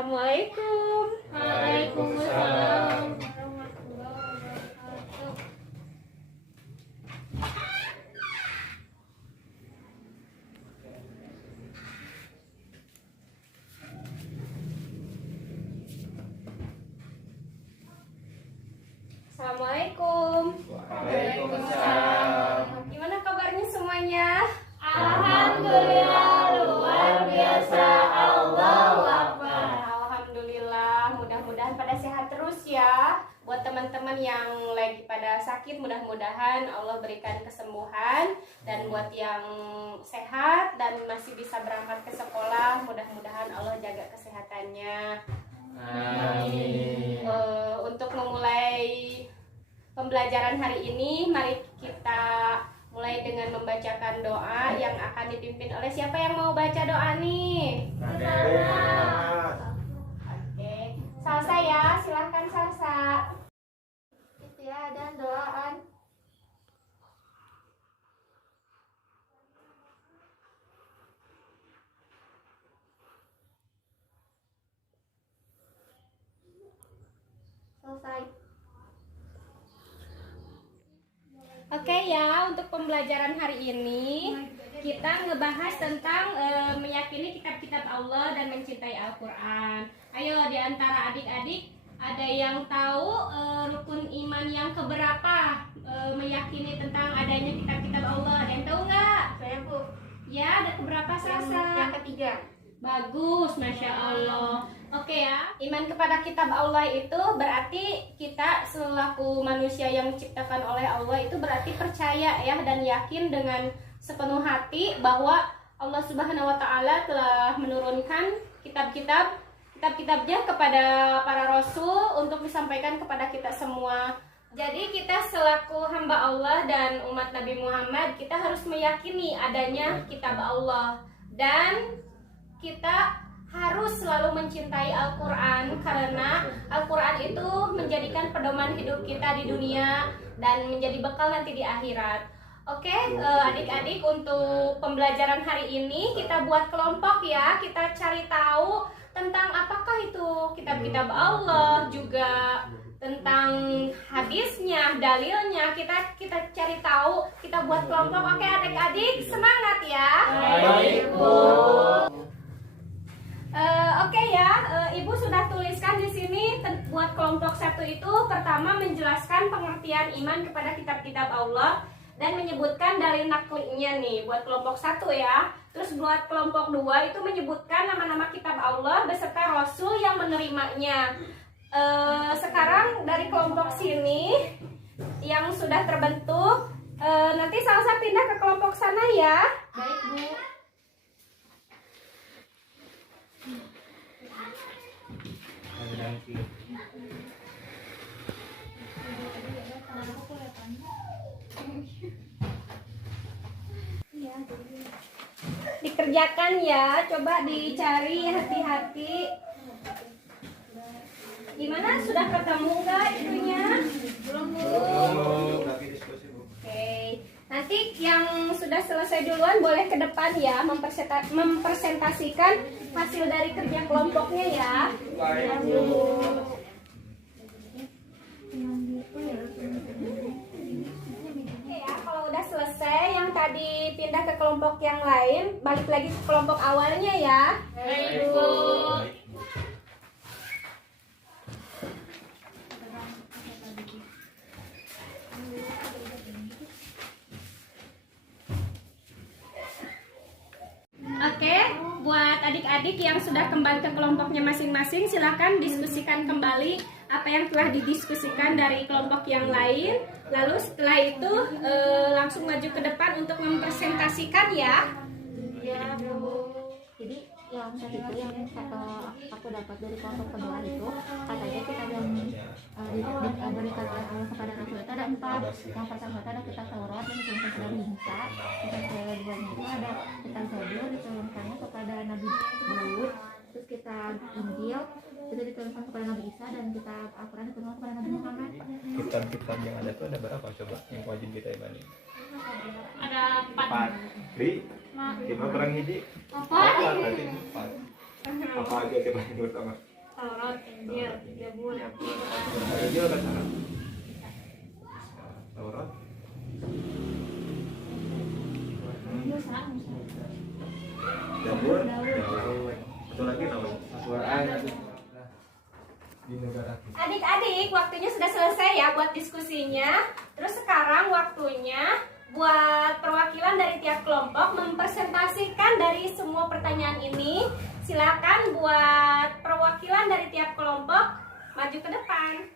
Assalamualaikum. Waalaikumsalam. Assalamualaikum. Waalaikumsalam. Gimana kabarnya semuanya? Alhamdulillah, luar biasa. Allahu Akbar. Alhamdulillah, mudah-mudahan pada sehat terus ya. Buat teman-teman yang lagi pada sakit, mudah-mudahan Allah berikan kesembuhan. Dan buat yang sehat dan masih bisa berangkat ke sekolah, mudah-mudahan Allah jaga kesehatannya. Amin. Untuk memulai pembelajaran hari ini, mari kita mulai dengan membacakan doa yang akan dipimpin oleh siapa yang mau baca doa nih? Oke, Salsa ya, silahkan Salsa. Itu ya, dan doaan. Selesai. Oke ya, untuk pembelajaran hari ini kita ngebahas tentang meyakini kitab-kitab Allah dan mencintai Al-Quran. Ayo, di antara adik-adik ada yang tahu rukun iman yang keberapa meyakini tentang adanya kitab-kitab Allah? Ada yang tahu nggak? Saya Bu. Ya, ada keberapa Salsa? Yang ketiga. Bagus, Masya Allah. Oke ya, iman kepada kitab Allah itu berarti kita selaku manusia yang diciptakan oleh Allah itu berarti percaya ya dan yakin dengan sepenuh hati bahwa Allah Subhanahu wa Ta'ala telah menurunkan kitab-kitabnya kepada para rasul untuk disampaikan kepada kita semua. Jadi kita selaku hamba Allah dan umat Nabi Muhammad, kita harus meyakini adanya kitab Allah dan kita harus selalu mencintai Al-Quran karena Al-Quran itu menjadikan pedoman hidup kita di dunia dan menjadi bekal nanti di akhirat. Oke, adik-adik, untuk pembelajaran hari ini kita buat kelompok ya. Kita cari tahu tentang apakah itu kitab-kitab Allah, juga tentang hadisnya, dalilnya. Kita cari tahu, kita buat kelompok. Oke adik-adik, semangat ya. Baik, Bu. Oke ya, Ibu sudah tuliskan di sini buat kelompok 1 itu pertama menjelaskan pengertian iman kepada kitab-kitab Allah dan menyebutkan dalil naklinya nih buat kelompok 1 ya. Terus buat kelompok 2 itu menyebutkan nama-nama kitab Allah beserta rasul yang menerimanya. Sekarang dari kelompok sini yang sudah terbentuk, nanti Salsa pindah ke kelompok sana ya. Baik Bu. Dikerjakan ya, coba dicari hati-hati. Gimana, sudah ketemu nggak itunya? Belum Bu. Oke, nanti yang sudah selesai duluan boleh ke depan ya, mempresentasikan hasil dari kerja kelompoknya ya. Baik, Bu. Oke ya, kalau udah selesai yang tadi pindah ke kelompok yang lain, balik lagi ke kelompok awalnya ya. Baik, Bu. Oke, buat adik-adik yang sudah kembali ke kelompoknya masing-masing, silakan diskusikan kembali apa yang telah didiskusikan dari kelompok yang lain. Lalu setelah itu langsung maju ke depan untuk mempresentasikan ya. Ya Bu. Jadi yang tadi itu yang aku dapat dari kelompok kedua itu katanya kita yang diberikan oleh Allah kepada Rasul itu ada 4. Yang pertama itu ada kitab Taurat yang diturunkan kepada Musa. Yang kedua itu ada kitab Zabur diturunkannya kepada Nabi Daud. Terus kitab Injil itu diturunkan kepada Nabi Isa dan kitab Al-Quran diturunkan kepada Nabi Muhammad. Kitab-kitab yang ada tuh ada berapa coba yang wajib kita imani? Ada 4. Ri, gimana perang hiji? Apa? Nanti 4. Apa aja coba yang pertama? Taurat, Injil, Zabur. Injil kan Arab. Taurat. Zabur. Satu lagi nama. Al-Quran di negara kita. Adik-adik, waktunya sudah selesai ya buat diskusinya. Terus sekarang waktunya buat perwakilan dari tiap kelompok mempresentasikan dari semua pertanyaan ini. Silakan buat perwakilan dari tiap kelompok maju ke depan.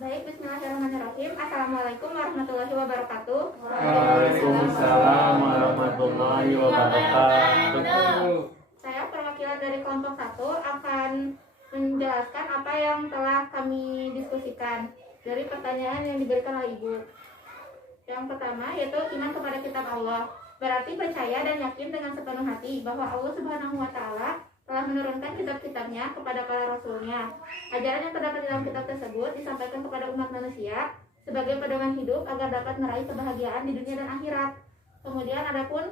Baik, bismillahirrahmanirrahim. Assalamualaikum warahmatullahi wabarakatuh. Waalaikumsalam warahmatullahi wabarakatuh. Saya perwakilan dari kelompok 1 akan menjelaskan apa yang telah kami diskusikan dari pertanyaan yang diberikan oleh Ibu. Yang pertama yaitu iman kepada kitab Allah. Berarti percaya dan yakin dengan sepenuh hati bahwa Allah Subhanahu wa Ta'ala telah menurunkan kitab-kitabnya kepada para rasulnya. Ajaran yang terdapat dalam kitab tersebut disampaikan kepada umat manusia sebagai pedoman hidup agar dapat meraih kebahagiaan di dunia dan akhirat. Kemudian adapun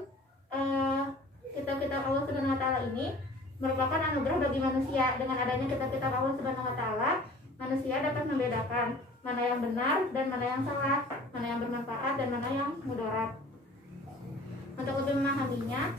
kitab-kitab Allah Subhanahu wa Ta'ala ini merupakan anugerah bagi manusia. Dengan adanya kitab-kitab Allah Subhanahu wa Ta'ala, manusia dapat membedakan mana yang benar dan mana yang salah, mana yang bermanfaat dan mana yang mudarat. Untuk lebih memahaminya,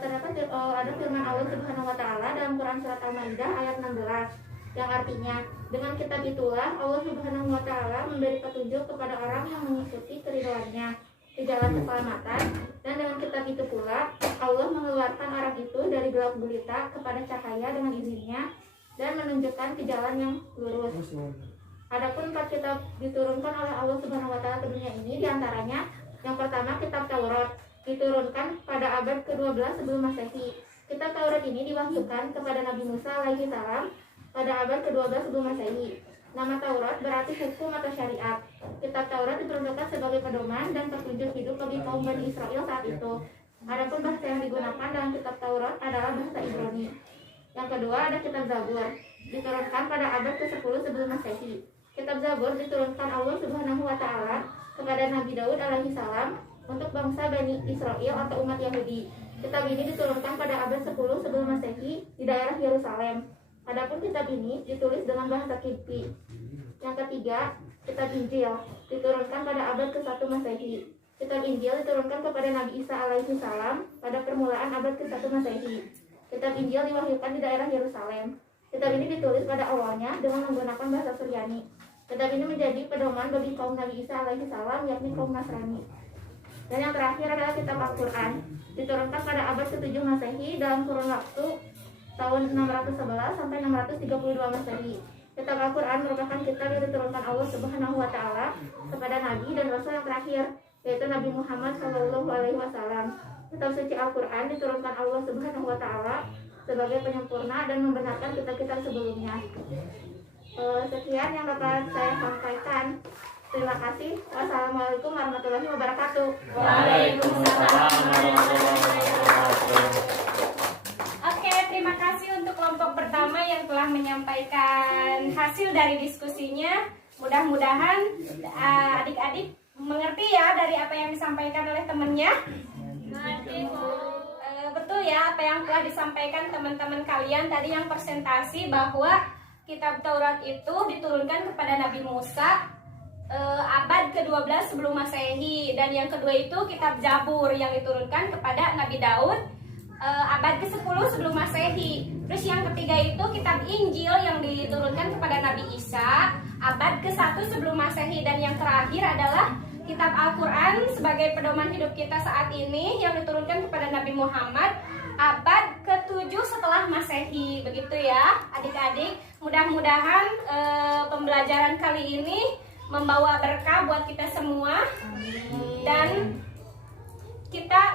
terdapat ada firman Allah Subhanahu wa Ta'ala dalam Quran surat Al-Maidah ayat 16 yang artinya, dengan kitab itulah Allah Subhanahu wa Ta'ala memberi petunjuk kepada orang yang mengikuti keridhoannya di jalan keselamatan, dan dengan kitab itu pula Allah mengeluarkan orang itu dari gelap gulita kepada cahaya dengan izinnya dan menunjukkan ke jalan yang lurus. Adapun 4 kitab diturunkan oleh Allah Subhanahu wa Ta'ala ke dunia ini, diantaranya yang pertama kitab Taurat, diturunkan pada abad ke-12 sebelum Masehi. Kitab Taurat ini diwahyukan kepada Nabi Musa alaihi salam pada abad ke-12 sebelum Masehi. Nama Taurat berarti hukum atau syariat. Kitab Taurat diperuntukkan sebagai pedoman dan petunjuk hidup bagi kaum Bani Israel saat itu. Adapun bahasa yang digunakan dalam kitab Taurat adalah bahasa Ibrani. Yang kedua ada kitab Zabur, diturunkan pada abad ke-10 sebelum Masehi. Kitab Zabur diturunkan Allah Subhanahu wa Ta'ala kepada Nabi Daud alaihi salam untuk bangsa Bani Israel atau umat Yahudi. Kitab ini diturunkan pada abad 10 sebelum Masehi di daerah Yerusalem. Adapun kitab ini ditulis dengan bahasa Kipti. Yang ketiga, kitab Injil diturunkan pada abad ke-1 Masehi. Kitab Injil diturunkan kepada Nabi Isa alaihi salam pada permulaan abad ke-1 Masehi. Kitab Injil diwahyukan di daerah Yerusalem. Kitab ini ditulis pada awalnya dengan menggunakan bahasa Suryani. Kitab ini menjadi pedoman bagi kaum Nabi Isa alaihi salam, yakni kaum Nasrani. Dan yang terakhir adalah kitab Al-Quran, diturunkan pada abad ke-7 Masehi dalam kurun waktu tahun 611 sampai 632 Masehi. Kitab Al-Quran merupakan kitab yang diturunkan Allah Subhanahu wa Ta'ala kepada Nabi dan Rasul yang terakhir, yaitu Nabi Muhammad SAW. Kitab suci Al-Quran diturunkan Allah Subhanahu wa Ta'ala sebagai penyempurna dan membenarkan kitab-kitab sebelumnya. Sekian yang dapat saya sampaikan. Terima kasih. Wassalamualaikum warahmatullahi wabarakatuh. Waalaikumsalam warahmatullahi wabarakatuh. Oke, terima kasih untuk kelompok pertama yang telah menyampaikan hasil dari diskusinya. Mudah-mudahan adik-adik mengerti ya dari apa yang disampaikan oleh temannya. Betul ya apa yang telah disampaikan teman-teman kalian tadi yang presentasi bahwa kitab Taurat itu diturunkan kepada Nabi Musa abad ke-12 sebelum Masehi, dan yang kedua itu kitab Zabur yang diturunkan kepada Nabi Daud abad ke-10 sebelum Masehi. Terus yang ketiga itu kitab Injil yang diturunkan kepada Nabi Isa abad ke-1 sebelum Masehi, dan yang terakhir adalah kitab Al-Quran sebagai pedoman hidup kita saat ini yang diturunkan kepada Nabi Muhammad abad ke-7 setelah Masehi. Begitu ya adik-adik. Mudah-mudahan pembelajaran kali ini membawa berkah buat kita semua, dan kita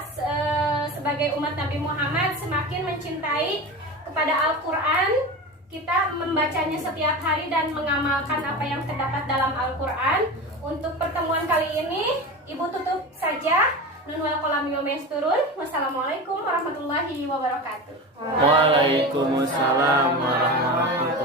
sebagai umat Nabi Muhammad semakin mencintai kepada Al-Quran. Kita membacanya setiap hari dan mengamalkan apa yang terdapat dalam Al-Quran. Untuk pertemuan kali ini Ibu tutup saja. Nun wal qalam yawma yasturun. Wassalamualaikum warahmatullahi wabarakatuh. Waalaikumsalam warahmatullahi wabarakatuh.